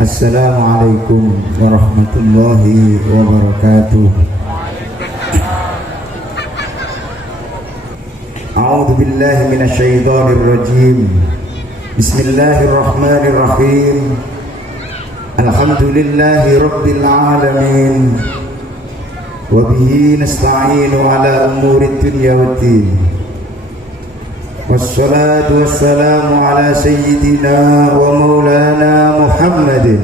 Assalamualaikum warahmatullahi wabarakatuh. A'udzu billahi minasyaitonir rajim. Bismillahirrahmanirrahim. Alhamdulillahi rabbil alamin. Wa bihi nasta'inu ala umurid dunya waddin. Wassalatu wassalamu ala sayyidina wa maulana Muhammadin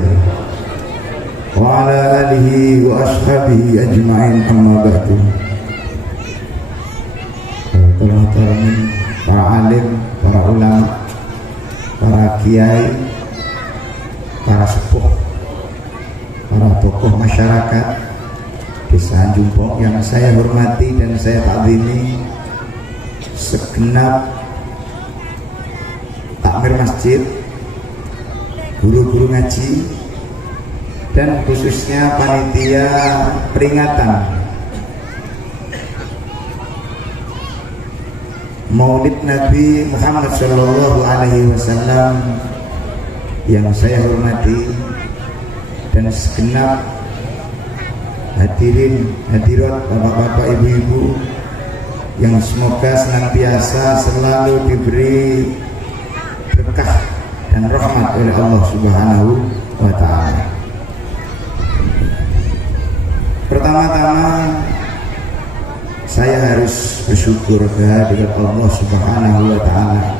wa ala alihi wa ashabihi ajma'in, amma ba'du. Para alim, para ulama, para kiai, para sepuh, para tokoh masyarakat Desa Jumpong yang saya hormati dan saya takzimi, segenap takmir masjid, guru-guru ngaji, dan khususnya panitia peringatan Maulid Nabi Muhammad Shallallahu Alaihi Wasallam yang saya hormati, dan segenap hadirin hadirat bapak-bapak ibu-ibu yang semoga senantiasa selalu diberi berkah dan rahmat oleh Allah Subhanahu wa Ta'ala. Pertama-tama saya harus bersyukur kehadirat Allah Subhanahu wa Ta'ala.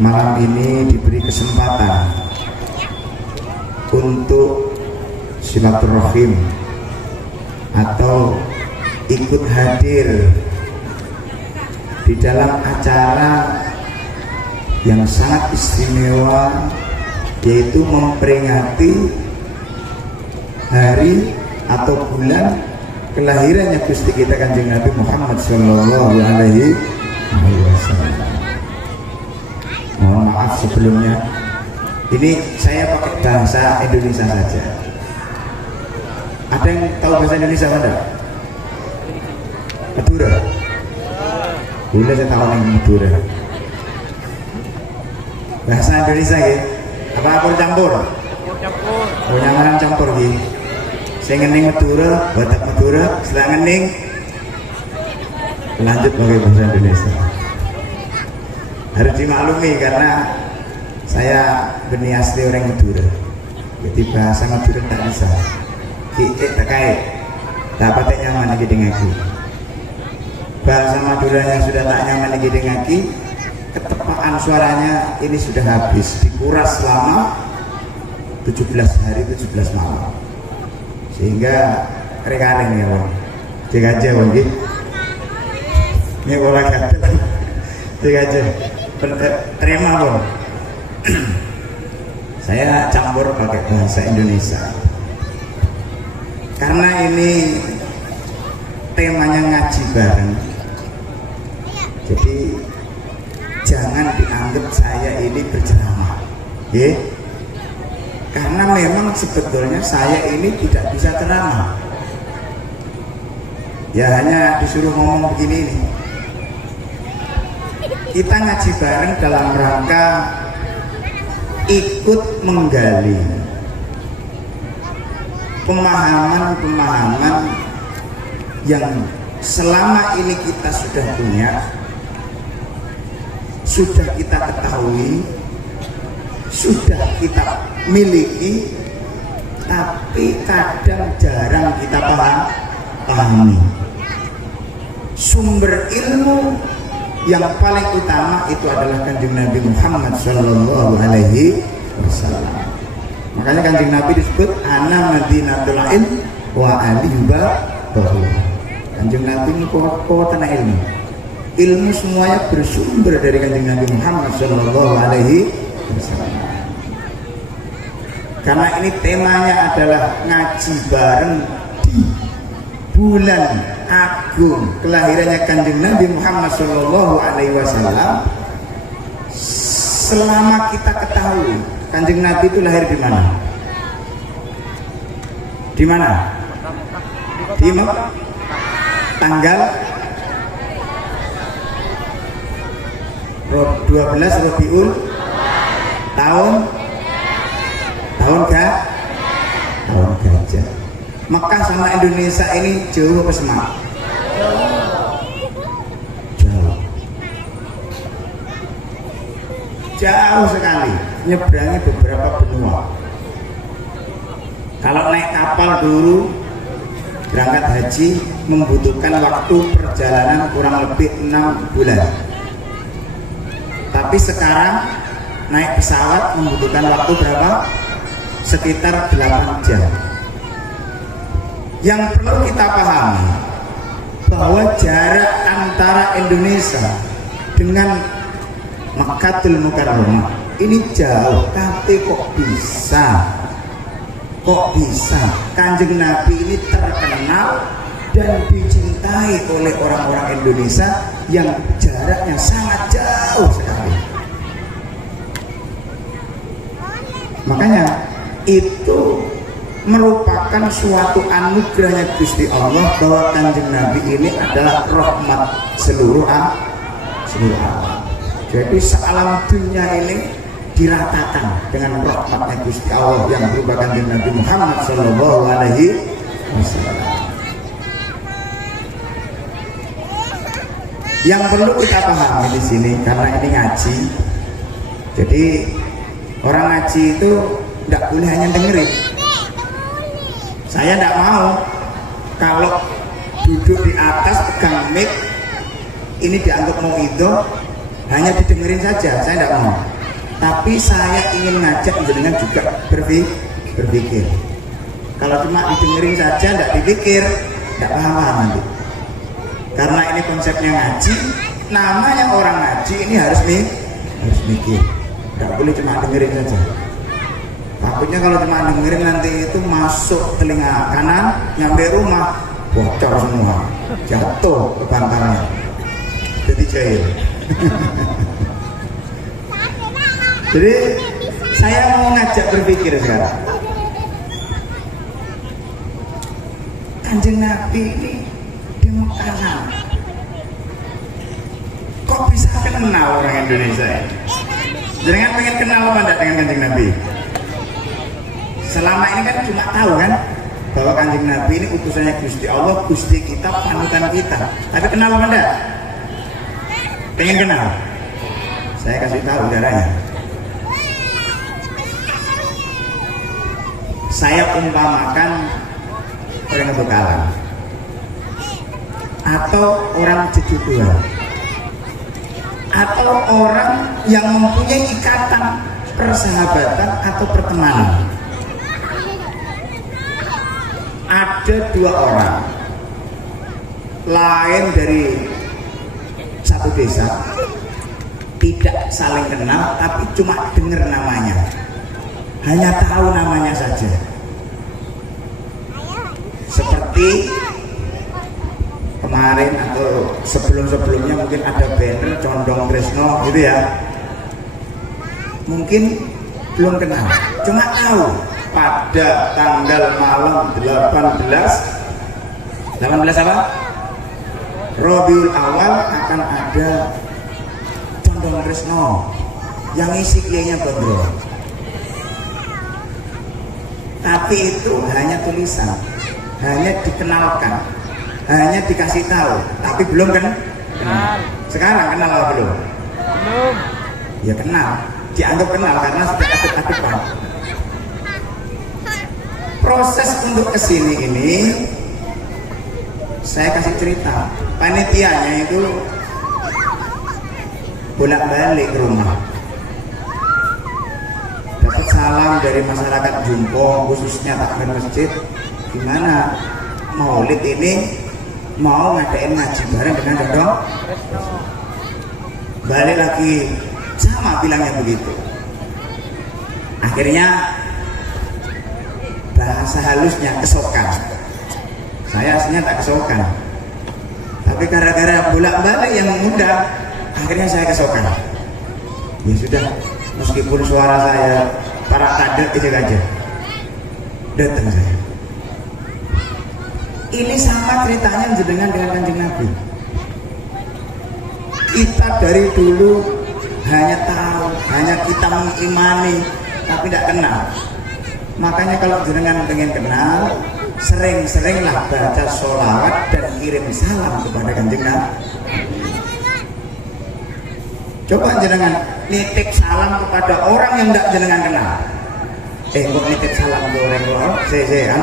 Malam ini diberi kesempatan untuk silaturahim atau ikut hadir di dalam acara yang sangat istimewa, yaitu memperingati hari atau bulan kelahirannya Gusti kita Kanjeng Nabi Muhammad Shallallahu Alaihi Wasallam. Mohon maaf sebelumnya, ini saya pakai bahasa Indonesia saja. Ada yang tahu bahasa Indonesia mana? Madura. Boleh saya tahu yang Madura. Bahasa Indonesia ya? Apa campur? Oh, nyaman campur gitu. Saya ngening Madura, Batak Madura, setelah ngening lanjut pakai bahasa Indonesia. Harus dimaklumi karena saya benih asli orang Madura, jadi bahasa Madura tak bisa. Tak kait, dapat nyaman lagi dengan aku. Bahasa Madura yang sudah tak nyaman lagi dengan aku, ketepaan suaranya ini sudah habis, dikuras selama 17 hari 17 malam, sehingga kering-kering ya bang, jaga aja bang gitu. Ini bola kata jaga aja, terima bang. Saya campur pakai bahasa Indonesia karena ini temanya ngaji bareng, jadi jangan dianggap saya ini berceramah, ya. Karena memang sebetulnya saya ini tidak bisa ceramah, ya hanya disuruh ngomong begini nih. Kita ngaji bareng dalam rangka ikut menggali pemahaman-pemahaman yang selama ini kita sudah punya, sudah kita ketahui, sudah kita miliki, tapi kadang jarang kita pahami. Sumber ilmu yang paling utama itu adalah Kanjeng Nabi Muhammad Shallallahu Alaihi Wasallam. Makanya Kanjeng Nabi disebut ana madinatul ilm wa aliyuba bahu. Kanjeng Nabi ini kota ilmu. Ilmu semuanya bersumber dari Kanjeng Nabi Muhammad Shallallahu Alaihi Wasallam. Karena ini temanya adalah ngaji bareng di bulan agung kelahirannya Kanjeng Nabi Muhammad Shallallahu Alaihi Wasallam. Selama kita ketahui Kanjeng Nabi itu lahir di mana? Di mana? Di tanggal 12 Rabiul tahun Mekah sama Indonesia ini jauh apa semak? Jauh. Jauh sekali, nyeberangi beberapa benua. Kalau naik kapal dulu berangkat haji membutuhkan waktu perjalanan kurang lebih 6 bulan. Tapi sekarang naik pesawat membutuhkan waktu berapa? Sekitar 8 jam. Yang perlu kita pahami bahwa jarak antara Indonesia dengan Makkatul Mukarramah ini jauh, tapi kok bisa Kanjeng Nabi ini terkenal dan dicintai oleh orang-orang Indonesia yang jaraknya sangat jauh sekali. Makanya itu merupakan suatu anugerahnya Gusti Allah bahwa Kanjeng Nabi ini adalah rahmat seluruh alam. Jadi sealam dunia ini diratakan dengan rahmatnya Gusti Allah yang berupa Kanjeng Nabi Muhammad Sallallahu Alaihi Wasallam. Yang perlu kita pahami di sini karena ini ngaji. Jadi orang ngaji itu tidak boleh hanya dengerin. Saya tidak mau kalau duduk di atas pegang mic ini dianggap mau itu hanya didengerin saja, saya tidak mau. Tapi saya ingin ngajak jenengan juga berpikir. Kalau cuma didengerin saja tidak dipikir, tidak paham nanti. Karena ini konsepnya ngaji, namanya orang ngaji ini harus mikir. Tidak boleh cuma dengerin saja. Takutnya kalau cuma dengerin nanti itu masuk telinga kanan, nyampe rumah bocor semua, jatuh ke bantalnya, jadi jahil. Jadi saya mau ngajak berpikir sekarang. Kanjeng Nabi ini di Mekah, kok bisa kenal orang Indonesia ini? Jangan pengen kenal apa enggak dengan Kanjeng Nabi? Selama ini kan cuma tahu kan bahwa Kanjeng Nabi ini utusannya Gusti Allah, Gusti kita, panutan kita. Tapi kenal apa enggak? Pengen kenal? Saya kasih tahu caranya. Saya umpamakan orang bekalan atau orang jejuduan atau orang yang mempunyai ikatan persahabatan atau pertemanan. Ada dua orang lain dari satu desa, tidak saling kenal tapi cuma dengar namanya, hanya tahu namanya saja. Seperti kemarin atau sebelum-sebelumnya mungkin ada banner Condong Tresno gitu ya, mungkin belum kenal, cuma tahu pada tanggal malam 18 apa? Rabiul Awal akan ada Condong Tresno yang isi kiainya Bandro. Tapi itu hanya tulisan, hanya dikenalkan, hanya dikasih tahu, tapi belum kan? Kenal. Sekarang kenal apa belum? Belum. Ya kenal, dianggap kenal karena sudah aktif-aktifan. Proses untuk kesini ini saya kasih cerita, panitianya itu bolak-balik ke rumah, dapat salam dari masyarakat Jumpo, khususnya takmir masjid, gimana Maulid ini mau ngadain ngaji bareng dengan Condong. Balik lagi sama bilangnya begitu. Akhirnya bahasa halusnya kesokan. Saya aslinya tak kesokan, tapi gara-gara bolak-balik yang mengundang, akhirnya saya kesokan. Ya sudah, meskipun suara saya para kader itu aja, datang saya. Ini sama ceritanya jenengan dengan Kanjeng Nabi. Kita dari dulu hanya tahu, hanya kita mengimani, tapi tidak kenal. Makanya kalau jenengan pengen kenal, sering-seringlah baca sholawat dan kirim salam kepada Kanjeng Nabi. Coba jenengan nitip salam kepada orang yang tidak jenengan kenal. Kok nitip salam ke orang luar? Saya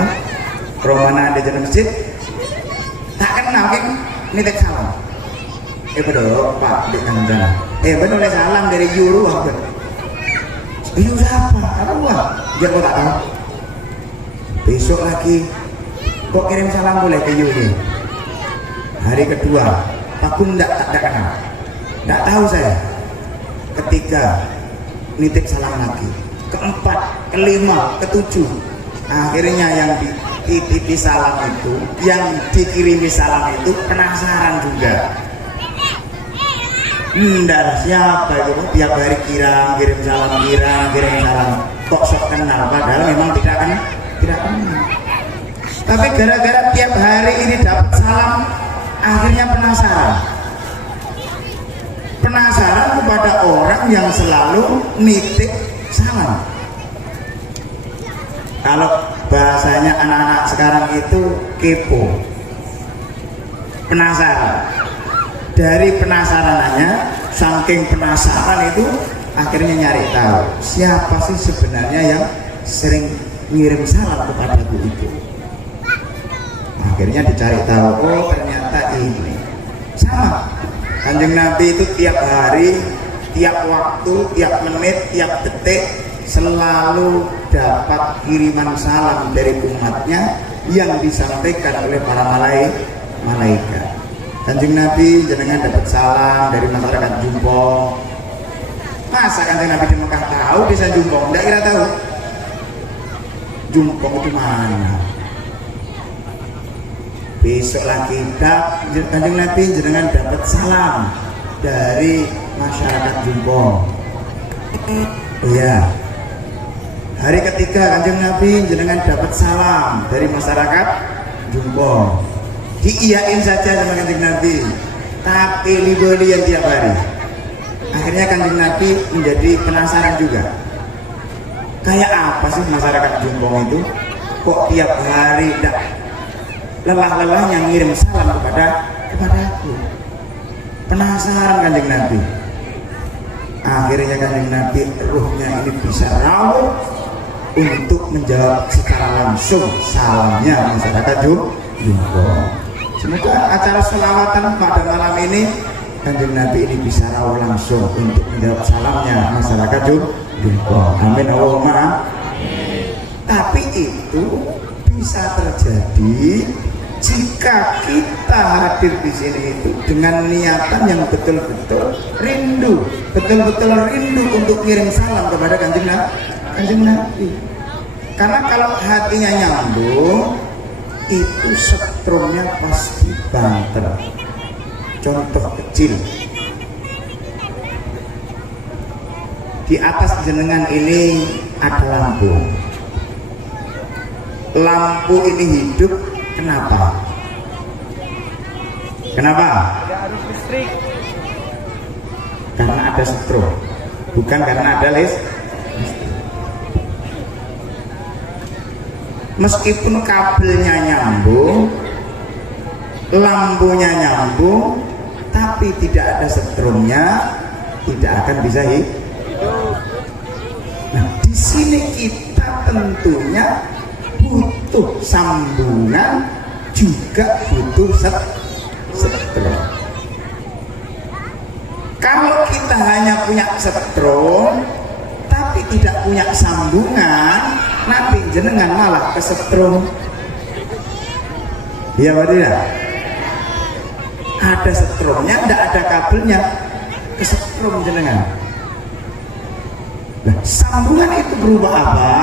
Romana di jalan masjid tak kenal kan nitip salam. Betul Pak di sana. Betul salam dari Yuru apa? Yuru siapa? Apa? Dia kok tak tahu. Besok lagi kok kirim salam boleh ke Yuru. Hari kedua aku tak kenal. Tak tahu saya. Ketiga nitip salam lagi. Keempat, kelima, ketujuh. Akhirnya yang dititipi salam itu, yang dikirimi salam itu penasaran juga. Ndar siapa itu? Tiap hari kirim salam, kirim salam. Kok sok kenal? Padahal memang tidak kenal. Tapi gara-gara tiap hari ini dapat salam, akhirnya penasaran kepada orang yang selalu nitip salam. Kalau bahasanya anak-anak sekarang itu kepo, penasaran. Dari penasarannya, saking penasaran itu akhirnya nyari tahu siapa sih sebenarnya yang sering ngirim salam kepadaku itu. Akhirnya dicari tahu, oh ternyata ini. Sama Kanjeng Nabi itu tiap hari, tiap waktu, tiap menit, tiap detik selalu dapat kiriman salam dari umatnya yang disampaikan oleh para malaikat. Kanjeng Nabi jenengan dapat salam dari masyarakat Jumpong. Masa Kanjeng Nabi di Mekah tahu desa Jumpong? Tidak kira tahu. Jumpong itu mana? Besok lagi Kanjeng Nabi jenengan dapat salam dari masyarakat Jumpong. Iya. Hari ketiga Kanjeng Nabi jenengan dapat salam dari masyarakat Jumpong. Diiyain saja sama Kanjeng Nabi, tapi libelian tiap hari. Akhirnya Kanjeng Nabi menjadi penasaran juga. Kayak apa sih masyarakat Jumpong itu? Kok tiap hari lelah-lelahnya ngirim salam kepada aku? Penasaran Kanjeng Nabi. Akhirnya Kanjeng Nabi ruhnya ini bisa rawuh untuk menjawab secara langsung salamnya masyarakat Jumpong. Semoga acara selawatan pada malam ini Kanjeng Nabi ini bisa rawuh langsung untuk menjawab salamnya masyarakat Jumpong. Amin Allahumma. Tapi itu bisa terjadi jika kita hadir di sini itu dengan niatan yang betul-betul rindu untuk kirim salam kepada Kanjeng Nabi. Karena kalau hatinya nyambung, itu setrumnya pasti banter. Contoh kecil, di atas jenengan ini ada lampu. Lampu ini hidup, kenapa? Ada arus listrik. Karena ada setrum, bukan karena ada listrik. Meskipun kabelnya nyambung, lampunya nyambung, tapi tidak ada setrumnya, tidak akan bisa hidup. Nah, di sini kita tentunya butuh sambungan, juga butuh setrum. Kalau kita hanya punya setrum, tapi tidak punya sambungan, nanti jenengan malah kesetrum. Iya apa tidak? Ada setrumnya, tidak ada kabelnya, kesetrum jenengan. Nah, sambungan itu berupa apa?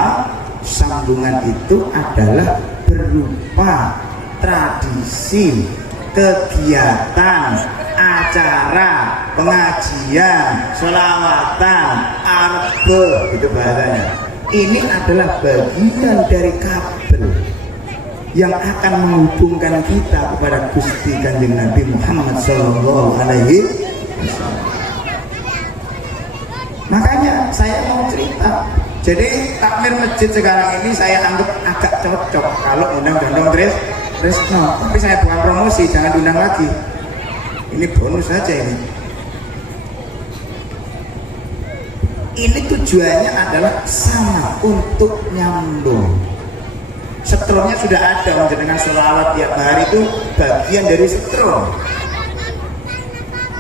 Sambungan itu adalah berupa tradisi, kegiatan, acara, pengajian, sholawatan, arbe, itu bahasanya. Ini adalah bagian dari kabel yang akan menghubungkan kita kepada Gusti Kanjeng Nabi Muhammad Sallallahu Alaihi Wasallam. Makanya saya mau cerita, Jadi takmir masjid sekarang ini saya anggap agak cocok kalau undang Gondong Tresno. Tapi saya bukan promosi, jangan undang lagi. Ini bonus saja ini. Ini tujuannya adalah sama, untuk nyambung. Setrumnya sudah ada, dengan sholawat tiap hari itu bagian dari setrum.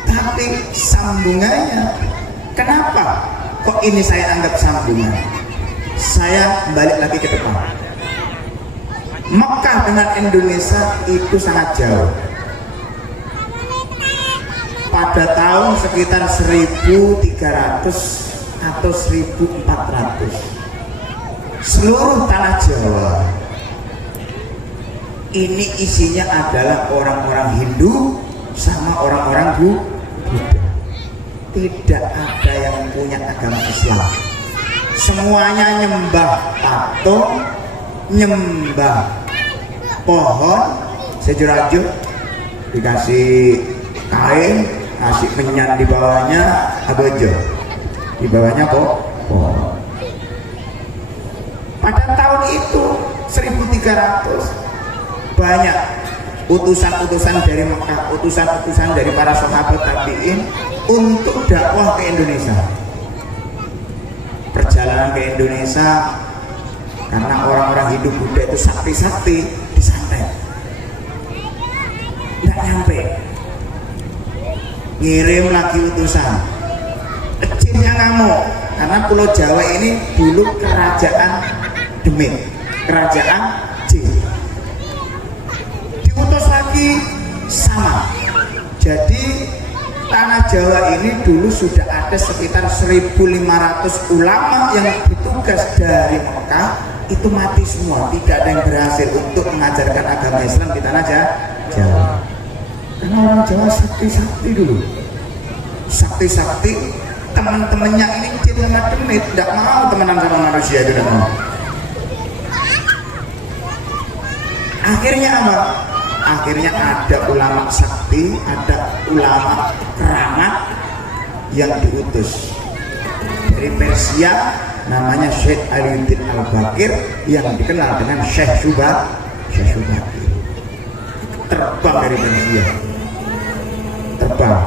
Tapi sambungannya, kenapa kok ini saya anggap sambungan? Saya balik lagi ke depan. Mekah dengan Indonesia itu sangat jauh. Pada tahun sekitar 1300 atau 1400, seluruh tanah Jawa ini isinya adalah orang-orang Hindu sama orang-orang Buddha. Tidak ada yang punya agama Islam. Semuanya nyembah patung, nyembah pohon, sejurajut, dikasih kain, kasih menyan di bawahnya, abojo, di bawahnya pohon. Pada tahun itu 1300 banyak utusan-utusan dari Mekah, utusan-utusan dari para sahabat tabi'in untuk dakwah ke Indonesia. Perjalanan ke Indonesia, karena orang-orang Hindu Buddha itu sakti-sakti, disantet, nggak nyampe. Ngirim lagi utusan, jinnya ngamuk, karena Pulau Jawa ini dulu kerajaan Demit, kerajaan jin. Diutus lagi sama. Jadi tanah Jawa ini dulu sudah ada sekitar 1500 ulama yang bertugas dari Mekah, itu mati semua, tidak ada yang berhasil untuk mengajarkan agama Islam di tanah Jawa. Karena orang Jawa sakti-sakti dulu, sakti-sakti, teman-temannya ini jin sama demit, tidak mau temenan sama manusia, itu tidak mau. Akhirnya apa? Akhirnya ada ulama sakti, ada ulama keramat yang diutus dari Persia, namanya Syekh Aliuddin Al-Baqir, yang dikenal dengan Syekh Syubakir. Terbang dari Persia, terbang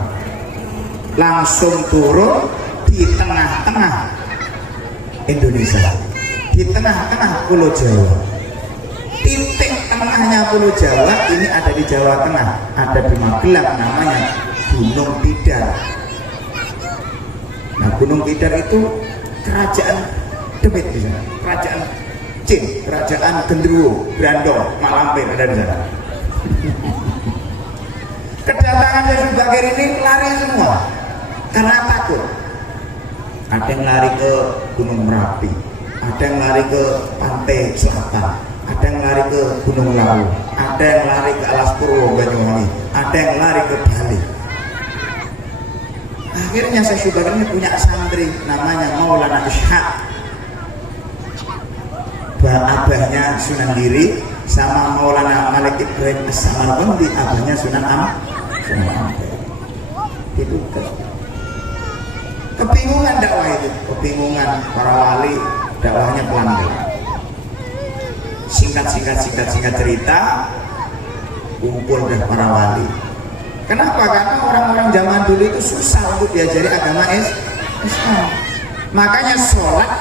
langsung turun di tengah-tengah Indonesia, di tengah-tengah Pulau Jawa. Titik tengahnya Pulau Jawa ini ada di Jawa Tengah, ada di Magelang, namanya Gunung Tidar. Nah, Gunung Tidar itu kerajaan Demit di sana, kerajaan Jin, kerajaan Genderuwo, Brandong, Malampir ada di sana. Kedatangan Syekh Syubakir ini lari semua karena takut. Ada yang lari ke Gunung Merapi, ada yang lari ke pantai selatan, ada yang lari ke Gunung Lawu, ada yang lari ke Alas Purwo Banyuwangi, ada yang lari ke Bali. Akhirnya Syekh Syubakir ini punya santri namanya Maulana Ishaq, abahnya Sunan Giri, sama Maulana Malik Ibrahim As-Samarqandi, abahnya Sunan Ampel. Itu kebingungan dakwah itu, kebingungan para wali, dakwahnya pelan-pelan. Singkat cerita, kumpul dengan para wali. Kenapa? Karena orang-orang zaman dulu itu susah untuk diajari agama Islam. Makanya sholat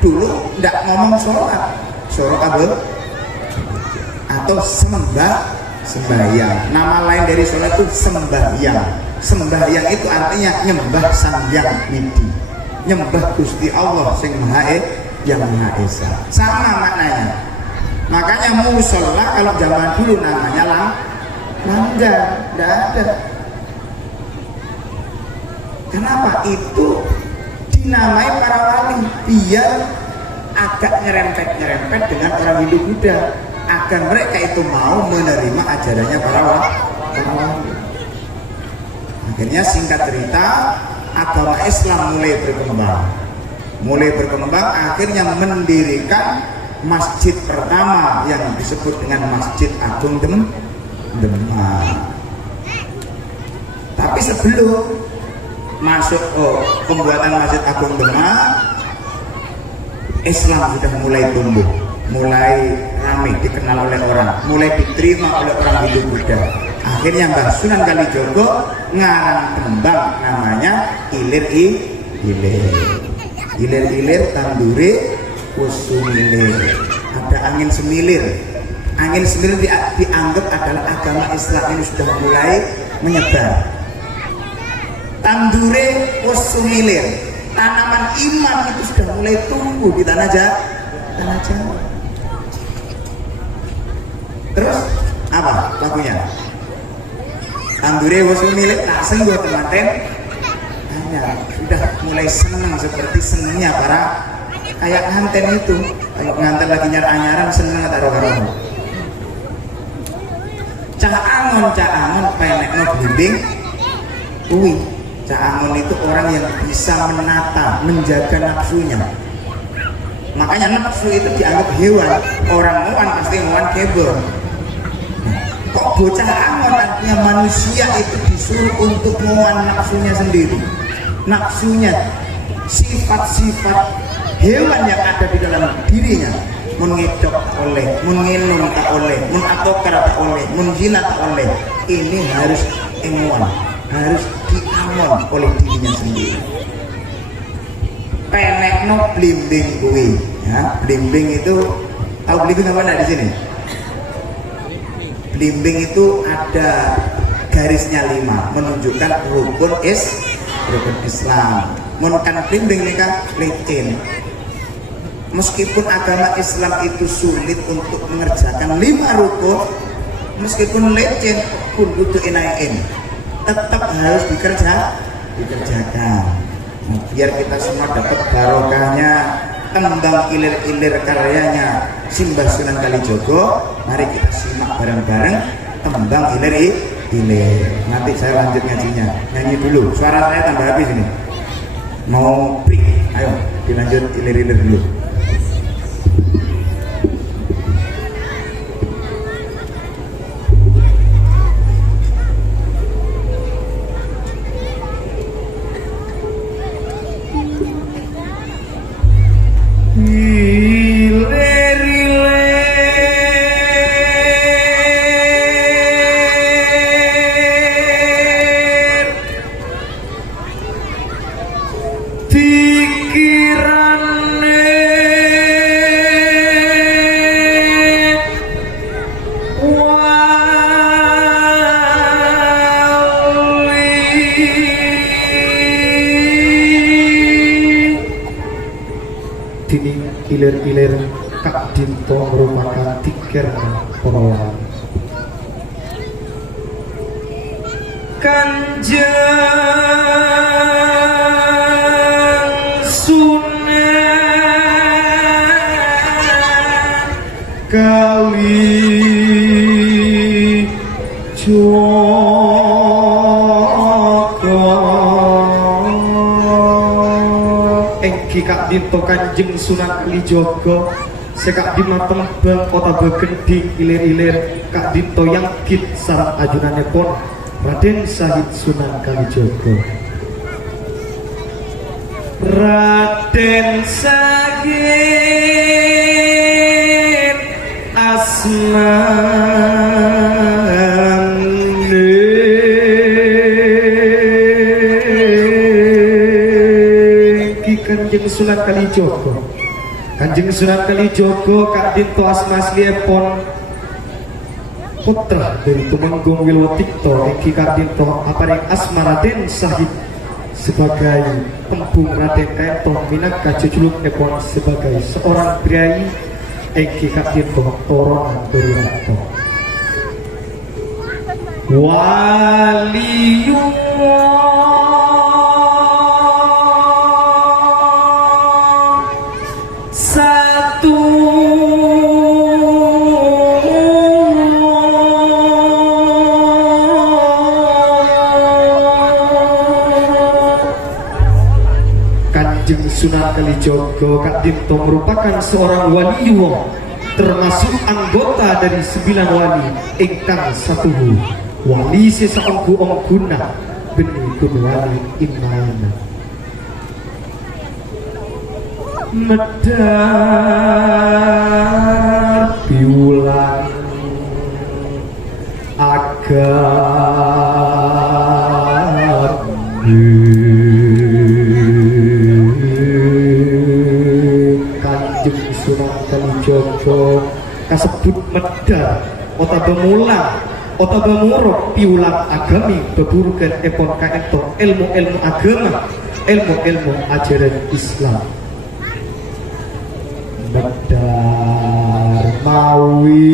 dulu tidak ngomong sholat, suruh apa? Atau sembahyang. Nama lain dari sholat itu sembahyang. Sembahyang itu artinya nyembah Sang Hyang Widi, nyembah Gusti Allah sing yang Maha Esa. Sama maknanya. Makanya musola kalau zaman dulu namanya langgar, tidak ada. Kenapa? Itu dinamai para wali biar agak nyerempet dengan orang Hindu Buddha, agar mereka itu mau menerima ajarannya para wali. Akhirnya singkat cerita, agama Islam mulai berkembang, akhirnya mendirikan masjid pertama yang disebut dengan Masjid Agung Demak. Tapi sebelum masuk pembuatan Masjid Agung Demak, Islam sudah mulai tumbuh, mulai ramai dikenal oleh orang, mulai diterima oleh orang Hindu Buddha. Akhirnya Mbah Sunan Kalijogo ngarang tembang namanya ilir tandure usumilir. Ada angin semilir. Angin semilir dianggap adalah agama Islam ini sudah mulai menyebar. Tandure usumilir, tanaman iman itu sudah mulai tumbuh di tanah Jawa. Terus apa lagunya? Tandure usumilir tak senggol temanten. Sudah mulai senang seperti senangnya para kayak nganten itu. Kalau nganten lagi nyar-anyaran senang karo-karo. Cah angon penekno blimbing kuwi. Cah angon itu orang yang bisa menata, menjaga nafsunya. Makanya nafsu itu dianggap hewan. Orang ngoan pasti ngoan kebor. Kok bocah angon artinya manusia itu disuruh untuk ngoan nafsunya sendiri. Nafsunya, sifat-sifat hewan yang ada di dalam dirinya, mun ngedok oleh, mun nginum tak oleh, mun atokar tak oleh, mun zina tak oleh. Ini harus engon, harus diangon oleh dirinya sendiri. Penekno blimbing kuwi, ya. Blimbing itu, tahu blimbing apa enggak di sini? Blimbing itu ada garisnya 5, menunjukkan rukun Islam. Menurutkan blimbing ini kan licin. Meskipun agama Islam itu sulit untuk mengerjakan 5 rukun, meskipun licin pun butuh inain, tetap harus dikerjakan. Nah, biar kita semua dapat barokahnya tembang ilir-ilir karyanya Simbah Sunan Kalijogo. Mari kita simak bareng-bareng tembang ilir. Nanti saya lanjut ngajinya. Nyanyi dulu, suara saya tambah habis ini. Mau break, ayo dilanjut ilir-ilir dulu. Ilir-ilir Kak Dinto merupakan tikir pengelolaan Kanjeng Sunan Kalijogo engki Kak Dinto Kanjeng Sunan Kalijogo sekak dimateng bang kota begending ilir-ilir Kak Dinto yang kit sarang ajunane pon Raden Sahid Sunan Kalijogo. Raden Sahid asmane ki Kanjeng Sunan Kalijogo. Kanjeng Sunan Kalijogo Kak Dinto asma asliepon putra dari Tumenggung Wilwotikto iki Kak Dinto aparing asma Raden Sahid sebagai Empung Raden Kaento minangka jejuluk epon sebagai seorang priai iki Kak Dinto Toron dari Rato Waliullah Sunan Kalijogo Kak Dinto merupakan seorang waliullah termasuk anggota dari 9 wali ingkang satuhu wali sisa onggu-ongguna benih gun wali inayana medar piulang Kanjeng Sunan Kalijaga kasebut medar ota bemulang ota bemuruk piulang agami beburukan epon kaento ilmu-ilmu agama ilmu-ilmu ajaran Islam medar mawi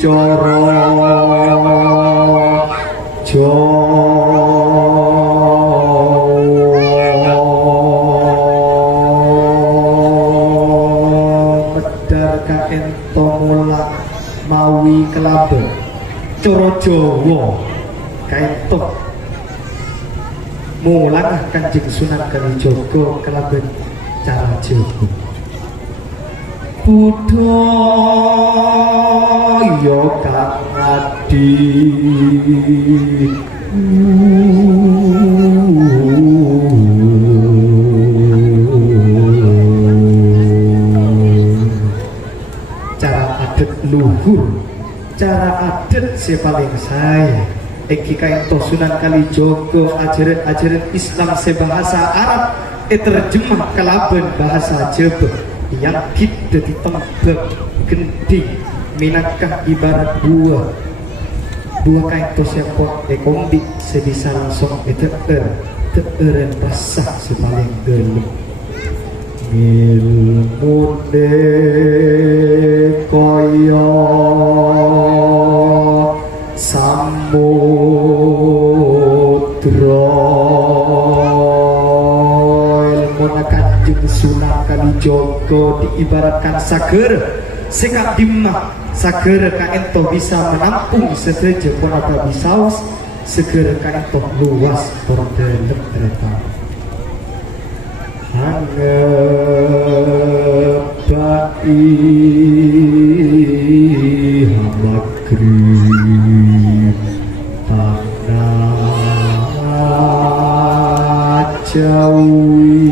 coro medar kaento mulang mawi kelaben coro Jawa kaento mulang Kanjeng Sunan Kalijaga kelaben cara Jawa budaya kang adi cara adat luhur cara adat si paling saya iki kaento Sunan Kalijaga ajaran Islam sebahasa Arab terjemah kelaben bahasa Jawa yang kita ditembak gending minakah ibarat buah kaito siapa kombi sebisa langsung teeren basah sepaling gelap ilmune koyo samudra Kanjeng Sunan Kalijaga diibaratkan sagara sikap dimah sagara kaento bisa menampung sesaja ponata bisaus segera kaento luas perdalam kereta hangebai hamagri tanah Jawi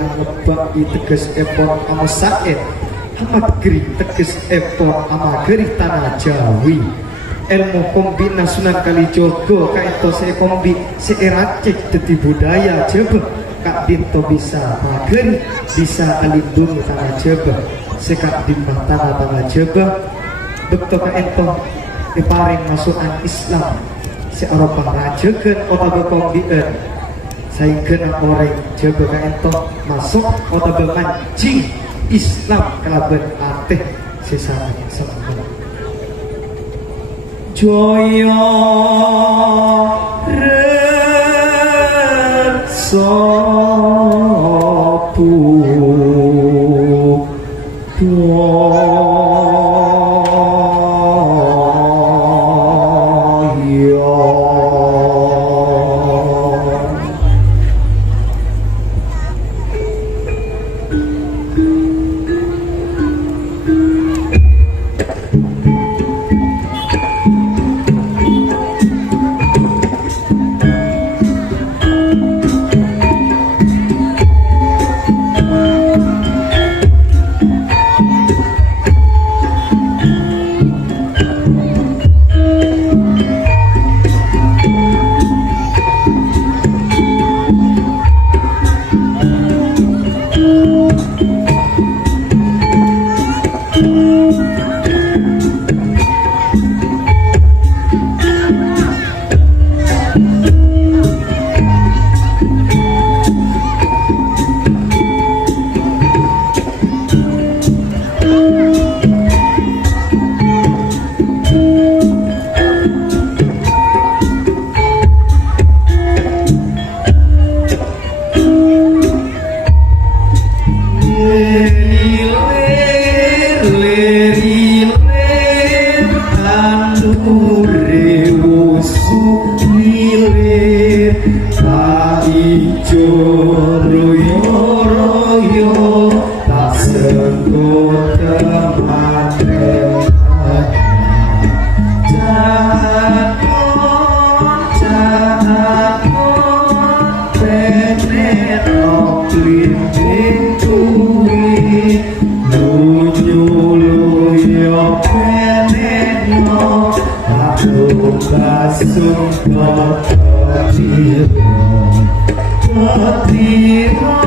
hangebai teges epon amasaet hamagri teges epon amagri tanah Jawi ilmu kombina Sunan Kalijaga kaito sekombi seeracik dadi budaya Jawa kak dinto bisa mageri bisa alindungi tanah Jawa sekak dimbah tanah Jawa betul kaito diparing masukan Islam si Eropa rajakan otabe kombien saya kena orang Jawa kaito masuk otabe mancing Islam kelaben ateh sesama sama Joyo reksa Sasung Ketira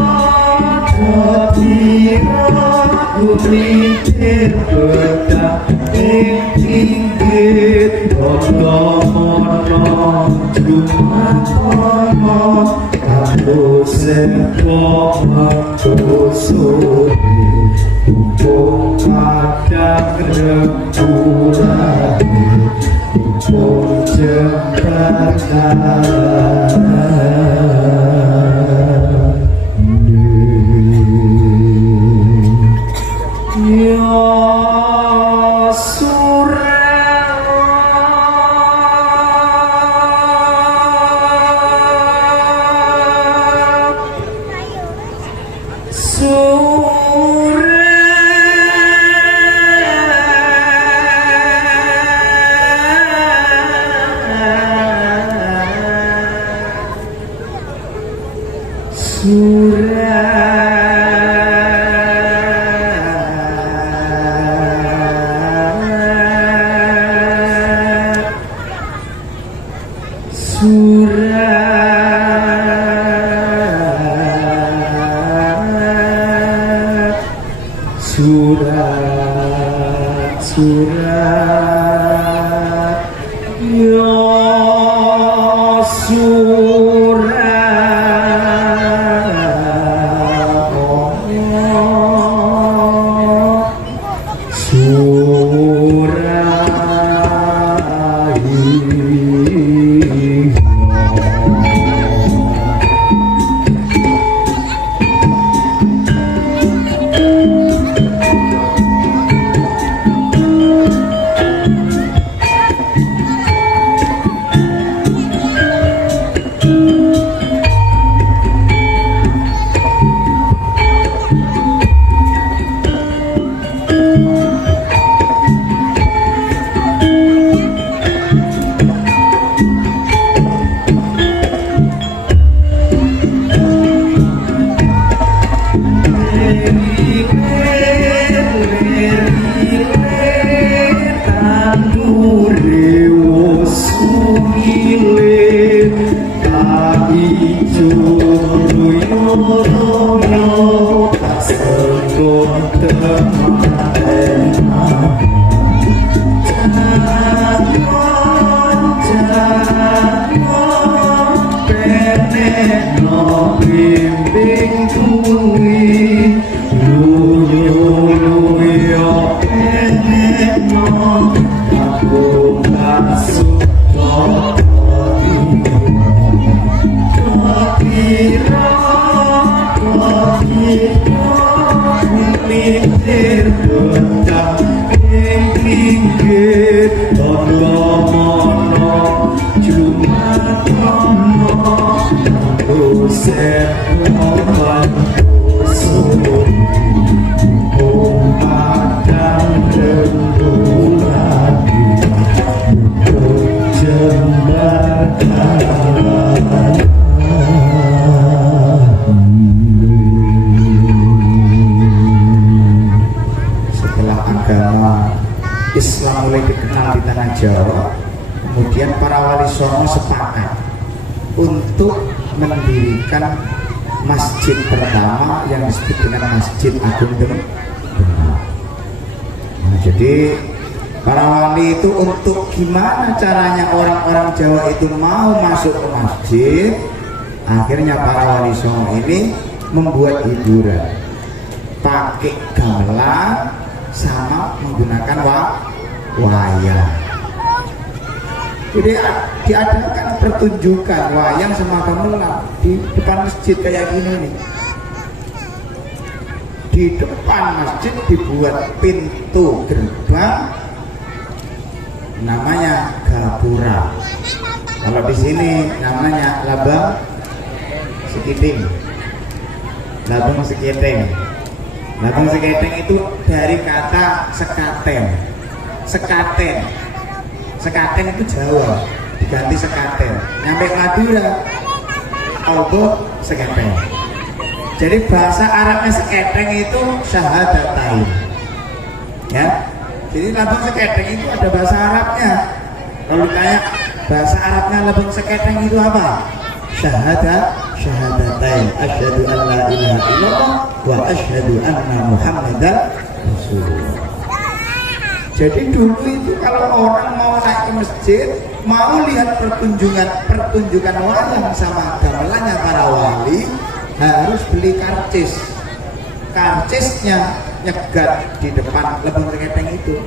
kulitir betah ing pinggir Rondo-mono Jumat-mono Kanggo sepo mengkusuri Kumpung padang remburane Kumpung Ya Surat Ya Islam mulai dikenal di tanah Jawa, kemudian para wali songo sepakat untuk mendirikan masjid pertama yang disebut dengan Masjid Agung Demak. Nah, jadi para wali itu untuk gimana caranya orang-orang Jawa itu mau masuk ke masjid, akhirnya para wali songo ini membuat hiburan pakai gamelan sama menggunakan wayang. Jadi diadakan pertunjukan wayang sama gamelan di depan masjid kayak gini nih. Di depan masjid dibuat pintu gerbang namanya gapura. Kalau di sini namanya labang sekiting. Labang sekiting. Labang sekiting itu dari kata sekaten. Sekaten. Sekaten itu Jawa, diganti sekaten. Nyampe Madura, Albo sekaten. Jadi bahasa Arabnya seketeng itu syahadatain. Ya. Jadi labang seketeng itu ada bahasa Arabnya. Kalau ditanya Bahasa Arabnya lebeng seketeng itu apa? Syahadatain asyhadu an la ilaha illallah wa asyhadu anna muhammadar rasulullah. Jadi dulu itu kalau orang mau naik ke masjid, mau lihat pertunjukan wayang sama gamelannya para wali, harus beli karcis. Karcisnya nyegat di depan lebeng seketeng itu.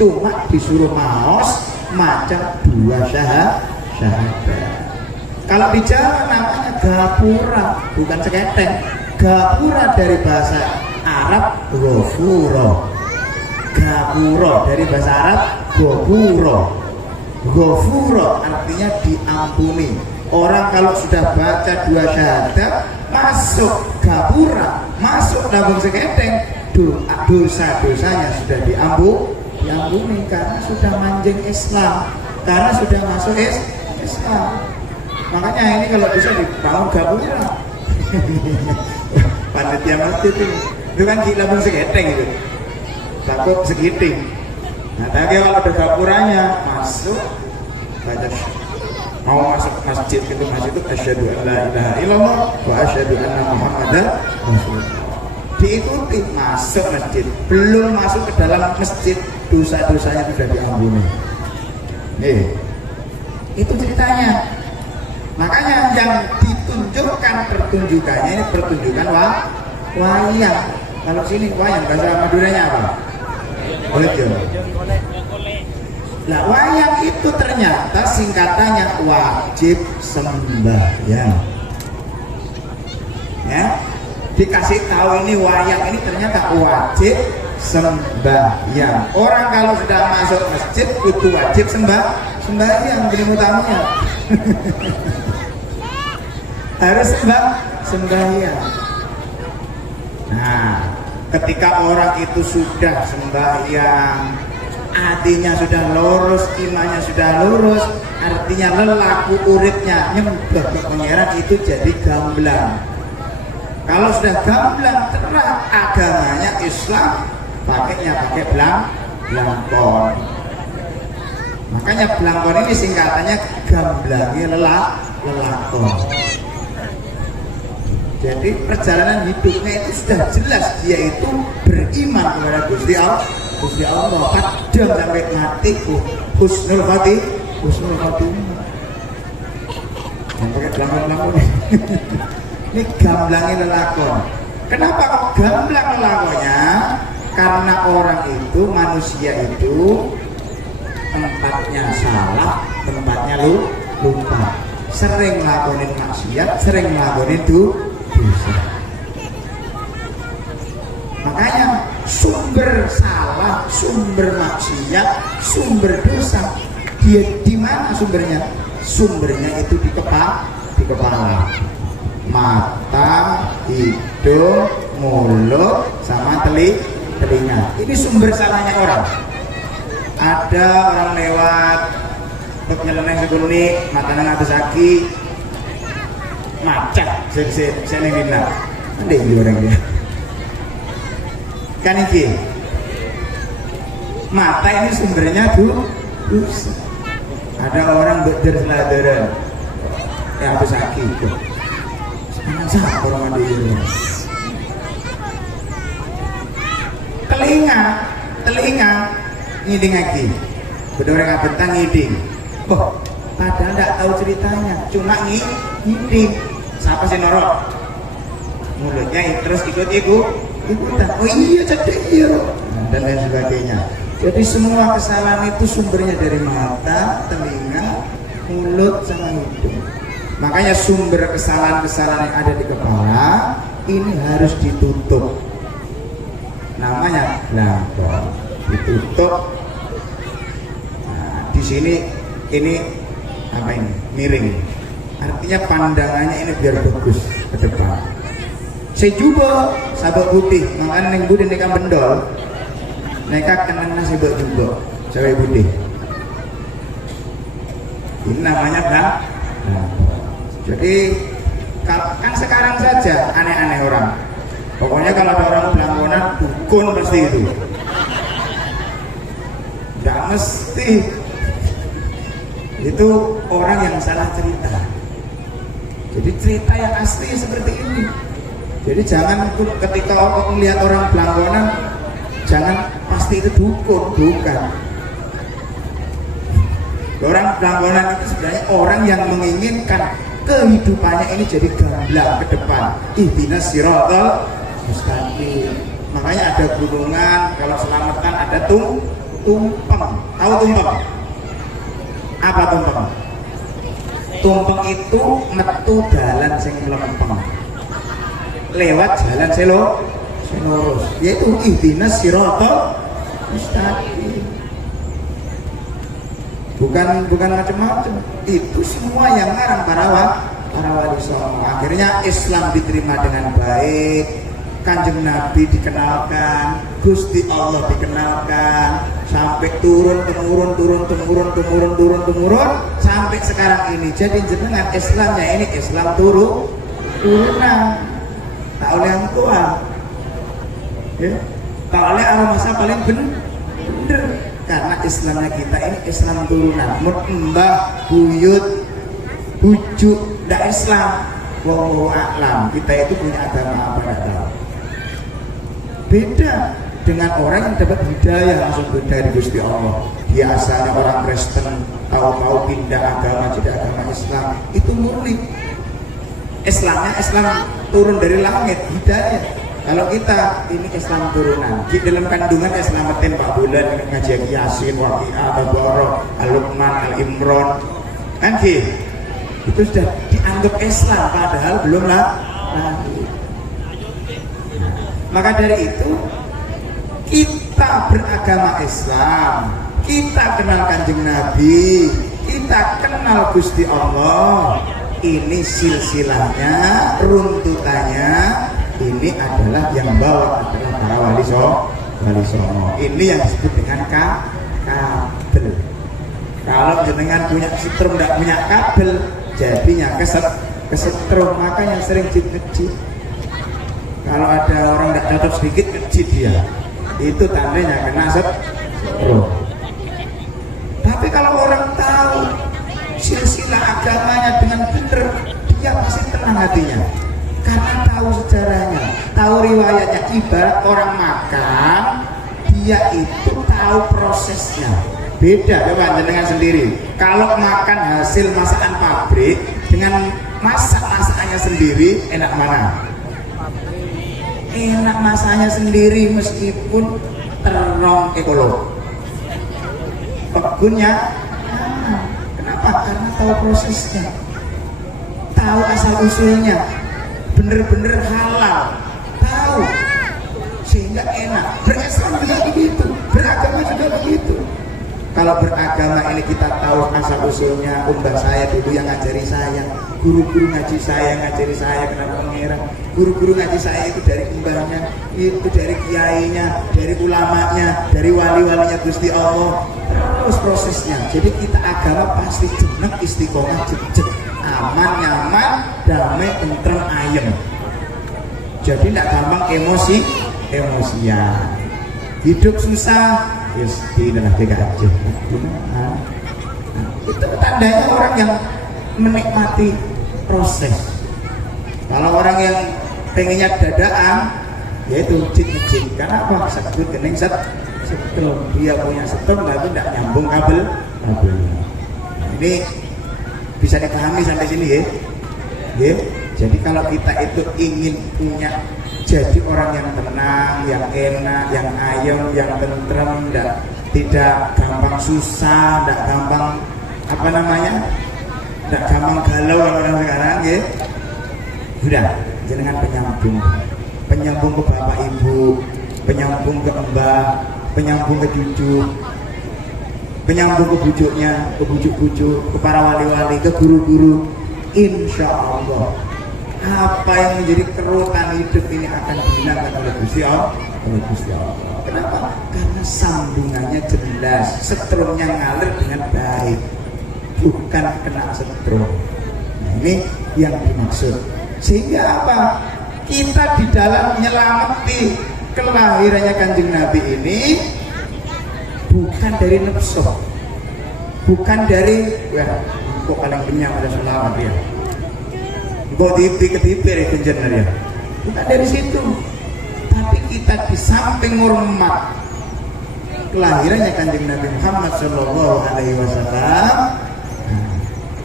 Cuma disuruh maos maca 2 syahadat. Kalau di Jawa namanya gapura, bukan seketeng. Gapura dari bahasa Arab ghafuro. Gapuro dari bahasa Arab ghafuro. Ghafuro artinya diampuni. Orang kalau sudah baca 2 syahadat masuk gapura, masuk tabung seketeng, dosa-dosanya sudah diampuni karena sudah manjing Islam, karena sudah masuk Islam. Makanya ini kalau bisa dibangun gapura. Panitia masjid itu kan di tabung seketeng itu. Takut segiting. Nah, tapi kalau ada gapuranya masuk baca, mau masuk masjid itu asyhadu an la ilaha illallah wa asyhadu anna muhammadar rasulullah. Diikuti masuk masjid, belum masuk ke dalam masjid dosa-dosanya sudah diampuni. Itu ceritanya. Makanya yang ditunjukkan pertunjukannya ini pertunjukan wayang. Kalau sini wayang bahasa Maduranya apa? Ojo. Nah, wayang itu ternyata singkatannya wajib sembahyang. Ya, dikasih tahu ini wayang ini ternyata wajib sembahyang. Orang kalau sudah masuk masjid itu wajib sembahyang beri tamunya. Harus sembahyang. Nah, ketika orang itu sudah sembahyang, hatinya sudah lurus, imannya sudah lurus, artinya lelaku uripnya nyembah ke pangeran itu jadi gamblang. Kalau sudah gamblang terang agamanya Islam, pakai blangkon. Makanya blangkon ini singkatannya gamblangi lelakon. Jadi perjalanan hidupnya itu sudah jelas, dia itu beriman kepada Gusti Allah, kadang sampai mati husnul khotimah. Yang pakai belangkon ini gamblangi lelakon. Kenapa kok gamblang lelakonnya? Karena orang itu, manusia itu tempatnya salah, tempatnya lupa. Sering ngelakonin maksiat, sering ngelakonin dosa. Makanya sumber salah, sumber maksiat, sumber dosa dia di mana sumbernya? Sumbernya itu di kepala, mata, hidung, mulut, sama telinga. Ini sumber salahnya orang. Ada orang lewat untuk nyeleneh segunik, matanya ngatus aki, macet, saya nengina, ada yang orang dia. Kan ini mata ini sumbernya dosa. Ada orang berseladaran ya habis aki itu siapa orang ada ini. Telinga ngiding aki berdua orang bentang ngiding. Padahal tidak tahu ceritanya, cuma ngiding. Siapa sih norok mulutnya terus ikutan. Oh iya cedek iya, dan lain sebagainya. Jadi semua kesalahan itu sumbernya dari mata, telinga, mulut, sama hidung. Makanya sumber kesalahan-kesalahan yang ada di kepala ini harus ditutup. Namanya belangkon, ditutup. Nah, di sini ini apa ini? Miring. Artinya pandangannya ini biar bagus ke depan. Saya juga sabak putih, makanya neng budi neka bendol, neka kenang nasi bak juga, cewek putih. Ini namanya bang. Jadi kan sekarang saja aneh-aneh orang. Pokoknya kalau ada orang belangkonan, dukun pasti itu. Tidak mesti. itu orang yang salah cerita. Jadi cerita yang asli seperti ini. Jadi jangan ketika orang melihat orang belangkonan, jangan pasti itu dukun, bukan. Orang belangkonan itu sebenarnya orang yang menginginkan kehidupannya ini jadi gamblang ke depan. Ihdinas siratal mustaqim. Makanya ada gunungan, kalau selamatan ada tumpeng. Tahu tumpeng? Apa tumpeng? Tumpeng itu metu dalan sing melempeng. Lewat jalan lurus. Yaitu ihdinas siratal mustaqim. Bukan macam-macam. Itu semua yang ngarang para wali songo. Akhirnya Islam diterima dengan baik, Kanjeng Nabi dikenalkan, Gusti Allah dikenalkan, sampai turun sampai sekarang ini. Jadi jenengan Islamnya ini Islam turunan, tak oleh yang tua, ya, tak oleh arah masa paling bener. Karena Islamnya kita ini Islam turunan. Mbah, buyut, bujuk, ndak Islam. Wallahu a'lam. Kita itu punya agama apa nggak tahu. Beda dengan orang yang dapat hidayah langsung dari Gusti Allah. Dia asalnya orang Kristen, tahu-tahu pindah agama jadi agama Islam. Itu murni. Islamnya Islam turun dari langit, hidayah. Kalau kita ini Islam turunan, di dalam kandungan Islamatin Pak Bulan ngaji Yasin, Waqiah, Tabarok, Al-Luqman, Al-Imran, kan itu sudah dianggap Islam padahal belum lahir. Maka dari itu kita beragama Islam, kita kenal Kanjeng Nabi, kita kenal Gusti Allah. Ini silsilahnya, runtutannya. Ini adalah yang bawa adalah para wali songo. Ini yang disebut dengan kabel. Kalau jenengan punya setrum tidak punya kabel, jadinya kesetrum. Makanya sering ngejit. Kalau ada orang tidak cocok sedikit ngejit dia, itu tandanya kena setrum. Tapi kalau orang tahu silsilah agamanya dengan benar, dia pasti tenang hatinya. Karena tahu sejarahnya, tahu riwayatnya. Ibarat orang makan, dia itu tahu prosesnya. Beda coba dengan sendiri. Kalau makan hasil masakan pabrik dengan masakannya sendiri, enak mana? Enak masaknya sendiri meskipun terong ekolog. Pegunnya, kenapa? Karena tahu prosesnya, tahu asal usulnya. Bener-bener halal, tahu, sehingga enak. Berislam juga begitu, beragama juga begitu. Kalau beragama ini kita tahu asal usulnya. Mbah saya dulu yang ngajari saya, guru-guru ngaji saya ngajari saya kenapa pangeran. Guru-guru ngaji saya itu dari mbahnya, itu dari kiainya, dari ulamanya, dari wali-walinya Gusti Allah. Terus prosesnya. Jadi kita agama pasti jenek, istiqomah, jejak, aman, nyaman, damai, tentrem, ayem. Jadi tidak gampang emosian. Hidup susah, yes, tidak aja. Itu tandanya orang yang menikmati proses. Kalau orang yang pengennya dadaan, yaitu jin. Karena apa? Sebut kening setrum. Dia punya setrum tapi tidak nyambung kabelnya. Ini bisa dipahami sampai sini ya. Jadi kalau kita itu ingin punya jadi orang yang tenang, yang enak, yang ayem, yang tentrem, dan tidak gampang susah, tidak gampang tidak gampang galau orang sekarang ya. Sudah, jenengan penyambung ke bapak ibu, penyambung ke mbah, penyambung ke cucu, penyambung ke bujuknya, ke bujuk-bujuk, ke para wali-wali, ke guru-guru. Insya Allah apa yang menjadi kerutan hidup ini akan dihilangkan oleh Gusti Allah. Kenapa? Karena sambungannya jelas, setrumnya ngalir dengan baik, bukan kena setrum. Nah, ini yang dimaksud. Sehingga apa? Kita di dalam menyelamati kelahirannya Kanjeng Nabi ini bukan dari nafsu, bukan dari wah kok paling kenyang ada selawat ya, kok tipi ke tipi ya kenjenar ya, bukan dari situ. Tapi kita di samping hormat kelahirannya Kanjeng Nabi Muhammad Shallallahu Alaihi Wasallam,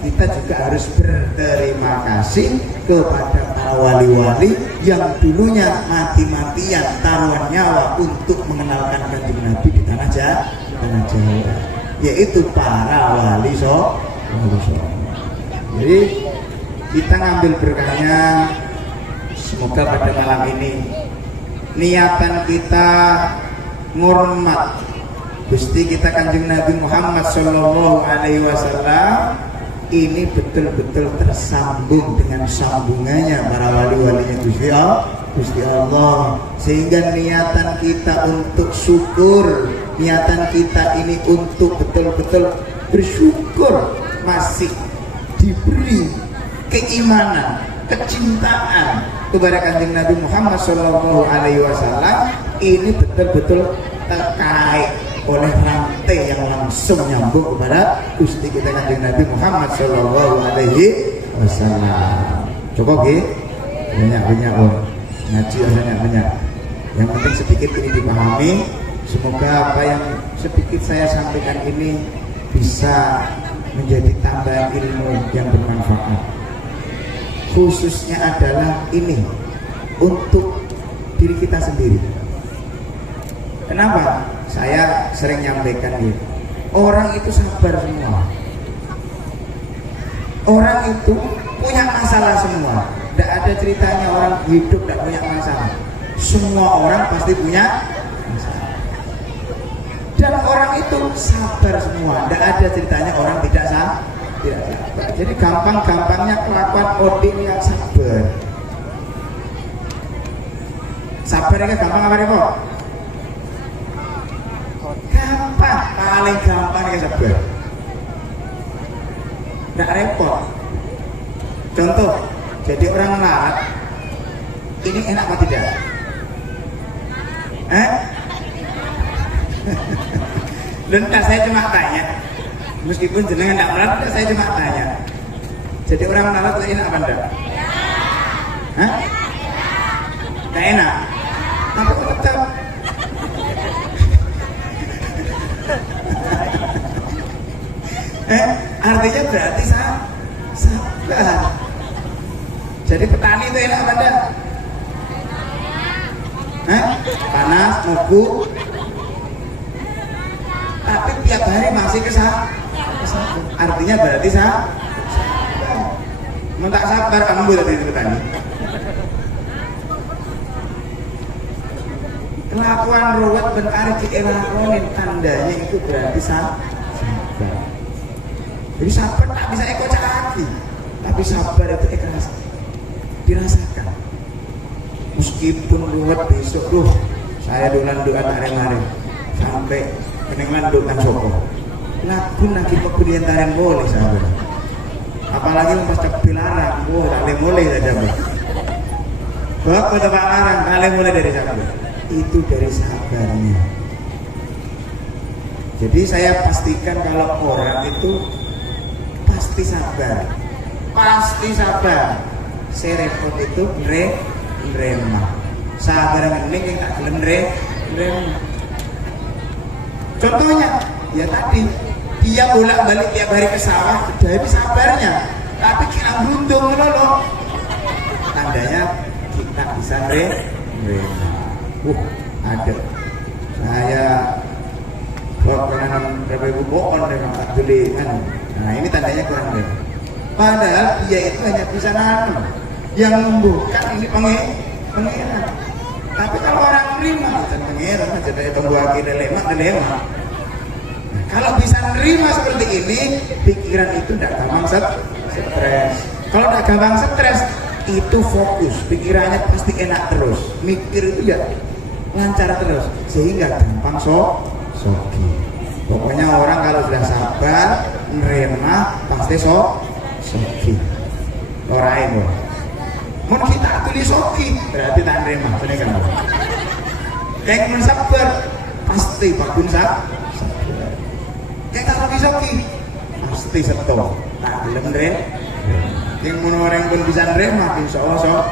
kita juga harus berterima kasih kepada para wali-wali yang dulunya mati-matian taruhan nyawa untuk mengenalkan Kanjeng Nabi di tanah Jawa, yaitu para wali so. Jadi kita ngambil berkahnya. Semoga pada malam ini niatan kita ngurmat Gusti kita Kanjeng Nabi Muhammad Shallallahu Alaihi Wasallam ini betul-betul tersambung dengan sambungannya para wali-walinya Gusti Allah, sehingga niatan kita untuk syukur, niatan kita ini untuk betul-betul bersyukur masih diberi keimanan, kecintaan kepada Kanjeng Nabi Muhammad Shallallahu Alaihi Wasallam ini betul-betul terkait oleh rantai yang langsung nyambung kepada Gusti kita Kanjeng Nabi Muhammad Shallallahu Alaihi Wasallam. Cukup ya? Banyak ngaji banyak. Yang penting sedikit ini dipahami. Semoga apa yang sedikit saya sampaikan ini bisa menjadi tambahan ilmu yang bermanfaat. Khususnya adalah ini untuk diri kita sendiri. Kenapa? Saya sering nyampaikan gitu. Orang itu sabar semua. Orang itu punya masalah semua. Tidak ada ceritanya orang hidup tidak punya masalah. Semua orang pasti punya masalah. Dan orang itu sabar semua. Tidak ada ceritanya orang tidak sabar. Jadi gampang-gampangnya kelakuan odin yang sabar. Sabar ini gampang apa nih kok? Gampang, paling gampang ya sabar. Nggak repot. Contoh, jadi orang melarat, ini enak apa tidak? Lentas saya cuma tanya, meskipun jenengan tidak melarat, saya cuma tanya. Jadi orang melarat enak apa enggak? Nggak enak. Tapi tetap. Artinya berarti sabar. Jadi petani itu enak apa enggak? Panas, mogok. Tapi tiap hari masih kesal. Artinya berarti sabar. Mau tak sabar kamu boleh jadi petani. Kelakuan ruwet bentar dielakonin tandanya itu berarti sabar. Jadi sabar tak bisa ekor kaki, tapi sabar itu ikhlas dirasakan. Meskipun ruwet besok saya dolan tarik-tarik sampai penengan dolan soko. Lagu lagi pembelian tarian boleh sabar. Apalagi pas kepilarang, tak boleh saja. Bapak tempat larang, tak mulai dari sabar. Itu dari sabarnya. Jadi saya pastikan kalau orang itu pasti sabar. Saya repot itu nerima. Sabar mending yang tak gelem nerima. Contohnya, ya tadi dia bolak-balik tiap hari ke sawah, dari sabarnya. Tapi kira beruntung loh. Tandanya kita bisa nerima. Ada. Saya pernah berapa ibu bohong dengan tak beli kan. Nah ini tandanya kurang baik. Padahal dia itu hanya bisa nanam, yang membuka ini pengeran. Tapi kalau orang nerima, bukan pengeran, jadi tunggu akhirnya lemak. Kalau bisa nerima seperti ini, pikiran itu tidak gampang stres. Kalau tidak gampang stres, itu fokus, pikirannya pasti enak terus. Mikir itu ya lancar terus, sehingga gampang soki. Pokoknya orang kalau sudah sabar, nerima, pasti soki. Orang itu. Mau kita tulis soki, berarti tak nerima. Ini kan. Kayak sabar, pasti bakun sabar. Kayak kalau soki, mesti seto. Tak gelem yang orang pun bisa nerima insyaallah so.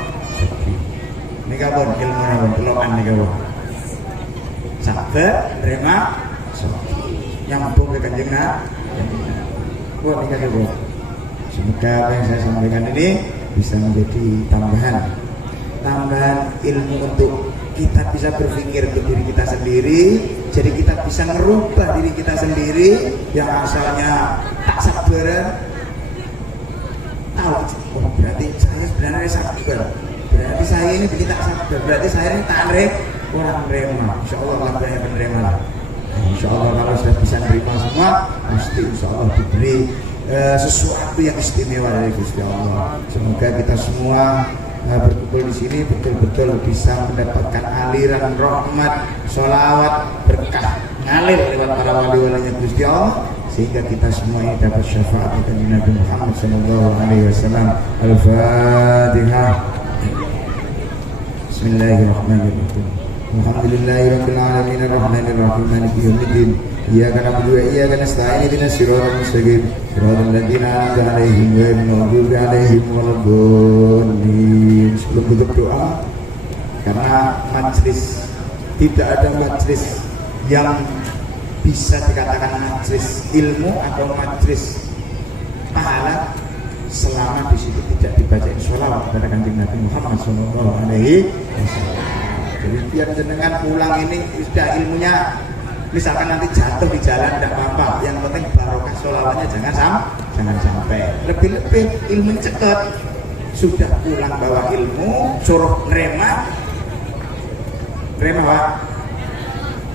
Nika pun ilmu pun kelokan nika pun. Sabar nerima so. Nyambung ke Kanjeng Nabi. Wah nika Bu. Semoga apa yang saya sampaikan ini bisa menjadi tambahan ilmu untuk kita bisa berpikir untuk diri kita sendiri, jadi kita bisa merubah diri kita sendiri yang asalnya tak sabaran. Tahu, oh, berarti saya sebenarnya sabar. Berarti saya ini bikin tak sabar. Berarti saya ini tak orang nerima. Insya Allah Allah banyak menerima. Insya Allah kalau sudah bisa menerima semua, pasti Insya Allah diberi sesuatu yang istimewa dari Gusti Allah. Semoga kita semua berkumpul di sini betul-betul bisa mendapatkan aliran rahmat, sholawat, berkah ngalir lewat para wali-walinya Gusti Allah, sehingga kita semua ini dapat syafaat dari Nabi Muhammad SAW. Al-Fatihah. Bismillahirrahmanirrahim. Alhamdulillahirabbil alamin arrahmanir rahim maliki yaumiddin. Iyyaka na'budu wa iyyaka nasta'in ihdinas siratal mustaqim siratal ladzina an'amta 'alaihim ghairil maghdubi 'alaihim waladdallin. Sebelum tutup doa, karena majlis tidak ada majlis yang bisa dikatakan majlis ilmu atau majlis pahala selama di situ tidak dibacain sholawat kepada Kanjeng Nabi Muhammad SAW. Jadi biar jenengan pulang ini sudah ilmunya, misalkan nanti jatuh di jalan tidak apa-apa, yang penting barokah sholawatnya jangan sampai. Lebih-lebih ilmu cekat, sudah pulang bawa ilmu, suruh nerima Pak.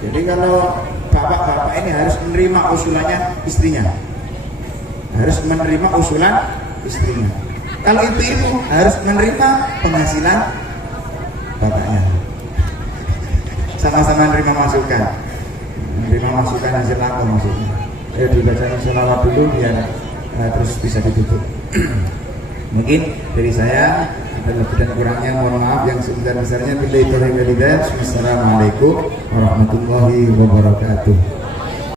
Jadi kalau bapak-bapak ini harus menerima usulannya istrinya, harus menerima usulan istrinya. Kalau ibu-ibu harus menerima penghasilan bapaknya. Sama-sama menerima masukan hasil aku maksudnya. Dibacakan sholawat dulu biar terus bisa ditutup. Mungkin dari saya ada lebih dan kurangnya mohon maaf yang sebesar-besarnya. Wassalamualaikum warahmatullahi wabarakatuh.